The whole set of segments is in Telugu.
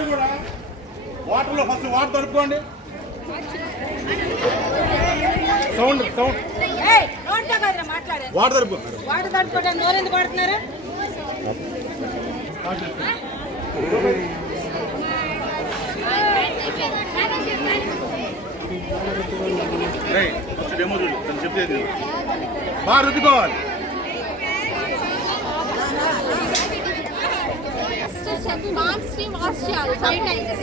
అందరూ కూడా వాటర్లో ఫస్ట్ వాటర్ తడుపుకోండి. సౌండ్ వాటర్ తడుపు. వాటర్ తడుపుకోవడం నోరెందుకు వాడుతున్నారు? డెమో చూడు చెప్పేది బాగా రుద్దుకోవాలి. పామ్స్ ని వాష్ చేయాలి 5 టైమ్స్.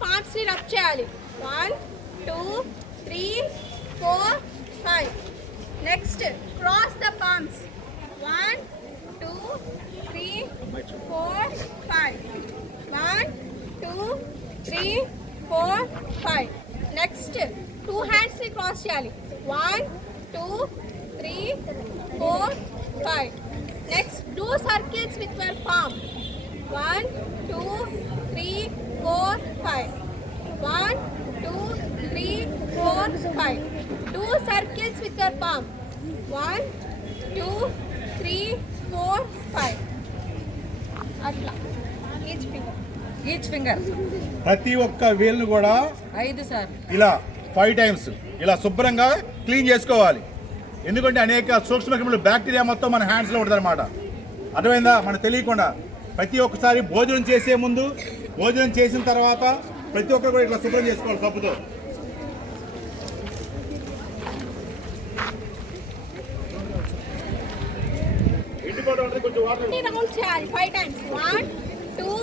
పామ్స్ ని రబ్ చేయాలి 1 2 3 4 5. Next cross the palms 1 2 3 4 5. 1 2 3 4 5. Next 2 hands ని క్రాస్ చేయాలి 1 2 3 4 5. Next, do circles with your palm. 1 2 3 4 5. 1 2 3 4 5. Do circles with your palm. 1 2 3 4 5. Atla. Each finger ప్రతి ఒక్క వేలును కూడా 5 సార్లు ఇలా 5 టైమ్స్ ఇలా శుభ్రంగా క్లీన్ చేసుకోవాలి. ఎందుకంటే అనేక సూక్ష్మక్రిములు బ్యాక్టీరియా మొత్తం మన హ్యాండ్స్లో ఉంటుంది అనమాట. అర్థమైందా? మనకు తెలియకుండా ప్రతి ఒక్కసారి భోజనం చేసే ముందు, భోజనం చేసిన తర్వాత ప్రతి ఒక్కరు కూడా ఇట్లా శుభ్రం చేసుకోవాలి సబ్బుతో. ఇంటిపోవడం అంటే కొంచెం వాటర్ 5 times. 1 2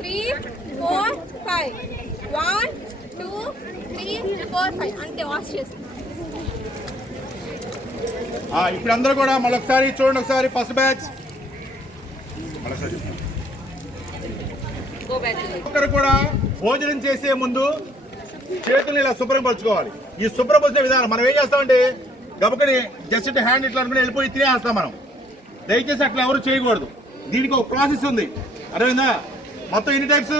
3 4 5. 1 2 3 4 5. అంటే వాష్ చేసుకో. ఇప్పుడు అందరూ కూడా మళ్ళొకసారి చూడండి. ఒకసారి ఫస్ట్ బ్యాచ్ ఒక్కరు కూడా భోజనం చేసే ముందు చేతులు ఇలా శుభ్రపరచుకోవాలి. ఈ శుభ్రపరిచే విధానం మనం ఏం చేస్తామంటే గబకని జస్ట్ హ్యాండ్ ఇట్లా అనుకుని వెళ్ళిపోయి తినేస్తాం మనం. దయచేసి అట్లా ఎవరు చేయకూడదు. దీనికి ఒక ప్రాసెస్ ఉంది. అర్థమైందా? మొత్తం ఎన్ని టైప్స్?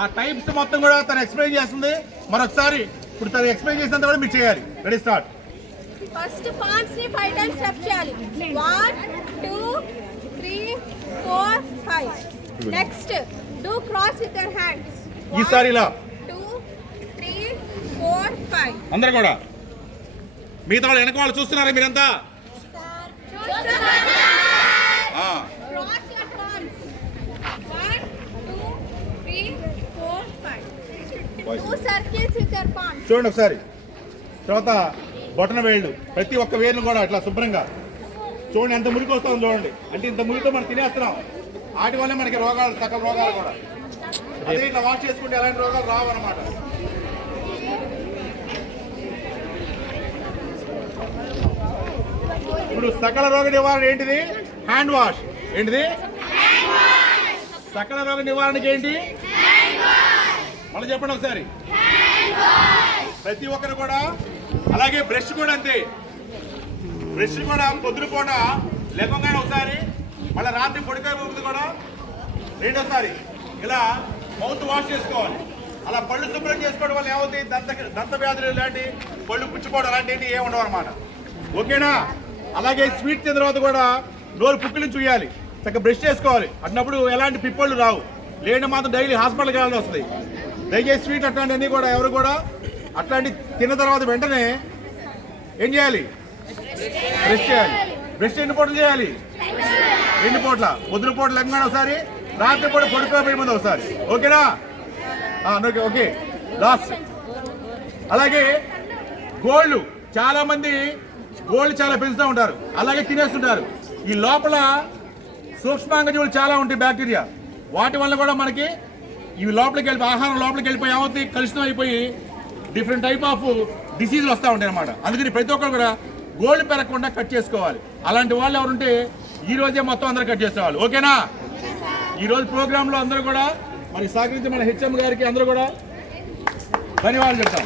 ఆ టైప్స్ మొత్తం కూడా తను ఎక్స్ప్లెయిన్ చేస్తుంది. మరొకసారి ఇప్పుడు తను ఎక్స్ప్లెయిన్ చేసినంత కూడా మీరు చేయాలి. Ready start. ఫస్ట్ పామ్స్ ని 5 టైమ్స్ రబ్ చేయాలి. 1 2 3 4 5. Next do cross with your hands. ఈసారి ఇలా 2 3 4 5. అందరూ కూడా మిగతా వాళ్ళు వెనక వాళ్ళు చూస్తున్నారా మీరంతా? Cross your palms. 1 2 3 4 5. Do circles with your palms. చూడండి ఒకసారి. తర్వాత బొటన వేళ్ళు ప్రతి ఒక్క వేరును కూడా ఇట్లా శుభ్రంగా చూడండి. ఎంత మురికి వస్తుందో చూడండి. అంటే ఇంత మురికితో మనం తినేస్తున్నాం. వాటి వల్ల మనకి రోగాలు, సకల రోగాలు కూడా. అదే ఇట్లా వాష్ చేసుకుంటే ఎలాంటి రోగాలు రావు అన్నమాట. ఇప్పుడు సకల రోగ నివారణ ఏంటిది? Hand wash. ఏంటిది? సకల రోగ నివారణకి ఏంటి? మళ్ళీ చెప్పండి ఒకసారి. ప్రతి ఒక్కరు కూడా. అలాగే బ్రష్ కూడా అంతే. బ్రష్ కూడా పొద్దున పూట లేకుండా ఒకసారి, మళ్ళీ రాత్రి పొడికాయ ముందు కూడా రెండోసారి ఇలా మౌత్ వాష్ చేసుకోవాలి. అలా పళ్ళు శుభ్రం చేసుకోవడం వల్ల ఏమవుతుంది? దంత వ్యాధులు లాంటి, పళ్ళు పుచ్చిపోవడం అలాంటివి ఏమి ఉండవు అనమాట. ఓకేనా? అలాగే స్వీట్ తిన్న తర్వాత కూడా నోరు పుక్కిలించి చూయాలి. చక్కగా బ్రష్ చేసుకోవాలి. అన్నప్పుడు ఎలాంటి పిప్పళ్ళు రావు. లేని మాత్రం డైలీ హాస్పిటల్కి వెళ్ళాల్సి వస్తుంది. దయచేసి స్వీట్ అట్లాంటివన్నీ కూడా ఎవరు కూడా అట్లాంటి తిన్న తర్వాత వెంటనే ఏం చేయాలి? బ్రష్ చేయాలి. బ్రష్ ఎన్ని పూటలు చేయాలి? 2 పూట్ల. పొద్దున పూట లెంగానే ఒకసారి, రాత్రి పూట పడుకోబోయే ముందు ఒకసారి. ఓకేనా? ఓకే. లాస్ట్. అలాగే గోళ్ళు, చాలా మంది గోళ్ళు చాలా పెంచుతూ ఉంటారు, అలాగే తినేస్తుంటారు. ఈ లోపల సూక్ష్మాంగజీవులు చాలా ఉంటాయి, బ్యాక్టీరియా. వాటి వల్ల కూడా మనకి ఇవి లోపలికి వెళ్ళిపోయి, ఆహారం లోపలికి వెళ్ళిపోయి ఏమవుతుంది? కలుషితం అయిపోయి డిఫరెంట్ టైప్ ఆఫ్ డిసీజులు వస్తూ ఉంటాయి అన్నమాట. అందుకని ప్రతి ఒక్కరు కూడా గోల్డ్ పెరగకుండా కట్ చేసుకోవాలి. అలాంటి వాళ్ళు ఎవరుంటే ఈ రోజే మొత్తం అందరూ కట్ చేసుకోవాలి. ఓకేనా? ఈరోజు ప్రోగ్రాంలో అందరూ కూడా మరి సహకరించి మన హెచ్ఎం గారికి అందరూ కూడా ధన్యవాదాలు చెప్తాం.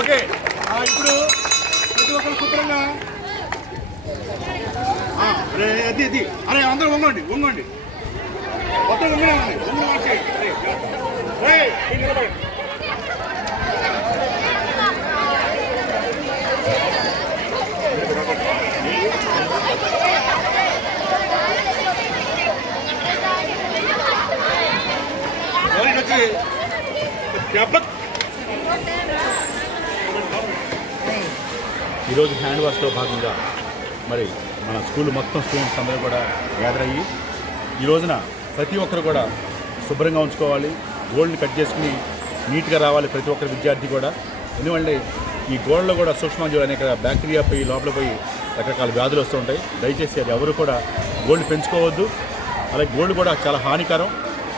ఓకే. ఇప్పుడు ప్రతి ఒక్కరు శుభ్రంగా అరే అందరూ వంగండి, వంగండి, మొత్తం వంగండి, వంగ ఈరోజు హ్యాండ్ వాష్లో భాగంగా మరి మన స్కూల్ మొత్తం స్టూడెంట్స్ అందరూ కూడా గ్యాదర్ అయ్యి ఈ రోజున ప్రతి ఒక్కరు కూడా శుభ్రంగా ఉంచుకోవాలి, గోల్డ్ని కట్ చేసుకుని నీట్గా రావాలి ప్రతి ఒక్కరి విద్యార్థి కూడా. ఎందుకంటే ఈ గోల్డ్లో కూడా సూక్ష్మజీవులు అనేక బ్యాక్టీరియా పోయి లోపల పోయి రకరకాల వ్యాధులు వస్తూ ఉంటాయి. దయచేసి అది ఎవరు కూడా గోల్డ్ పెంచుకోవద్దు. అలాగే గోల్డ్ కూడా చాలా హానికరం.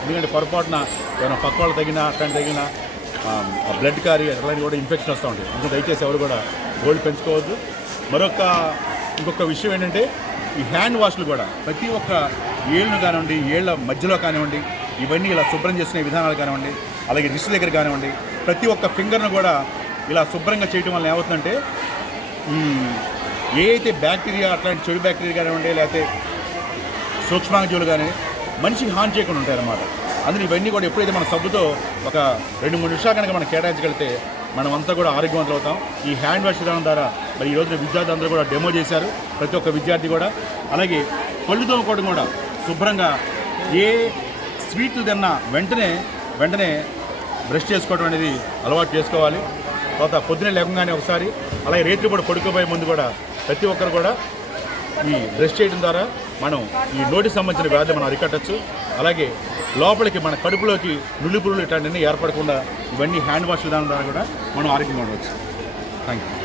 ఎందుకంటే పొరపాటున ఏమైనా పక్క వాళ్ళు తగినా అట్లాంటి తగినా బ్లడ్ కారి అట్లాంటివి కూడా ఇన్ఫెక్షన్ వస్తూ ఉంటాయి. అందుకే దయచేసి ఎవరు కూడా గోల్డ్ పెంచుకోవద్దు. ఇంకొక విషయం ఏంటంటే ఈ హ్యాండ్ వాష్లు కూడా ప్రతి ఒక్క ఏళ్ళను కానివ్వండి, ఏళ్ళ మధ్యలో కానివ్వండి, ఇవన్నీ ఇలా శుభ్రం చేసుకునే విధానాలు కానివ్వండి, అలాగే రిస్ట్ దగ్గర కానివ్వండి, ప్రతి ఒక్క ఫింగర్ను కూడా ఇలా శుభ్రంగా చేయడం వల్ల ఏమవుతుందంటే ఏ అయితే బ్యాక్టీరియా అట్లాంటి చెడు బ్యాక్టీరియా కానివ్వండి, లేకపోతే సూక్ష్మాణుజీవులు కానీ మనిషికి హాని చేయకుండా ఉంటాయన్నమాట. అందులో ఇవన్నీ కూడా ఎప్పుడైతే మన సబ్బుతో ఒక 2-3 నిమిషాలు కనుక మనం కేటాయించగలిగితే మనం అంతా కూడా ఆరోగ్యవంతులు అవుతాం. ఈ హ్యాండ్ వాష్ విధానం ద్వారా మరి ఈ రోజున విద్యార్థులు అందరూ కూడా డెమో చేశారు, ప్రతి ఒక్క విద్యార్థి కూడా. అలాగే పళ్ళు తోముకోవడం కూడా శుభ్రంగా ఏ స్వీట్లు తిన్నా వెంటనే బ్రష్ చేసుకోవడం అనేది అలవాటు చేసుకోవాలి. తర్వాత పొద్దున్నే లేవగానే ఒకసారి, అలాగే రేత్రి కూడా పడుకోబోయే ముందు కూడా ప్రతి ఒక్కరు కూడా ఈ బ్రష్ చేయడం ద్వారా మనం ఈ నోటికి సంబంధించిన వ్యాధులు మనం అరికట్టచ్చు. అలాగే లోపలికి మన కడుపులోకి నులి పురుగులు ఇట్లాంటివన్నీ ఏర్పడకుండా ఇవన్నీ హ్యాండ్ వాష్ విధానం ద్వారా కూడా మనం ఆరోగ్యంగా ఉండవచ్చు. Thank you.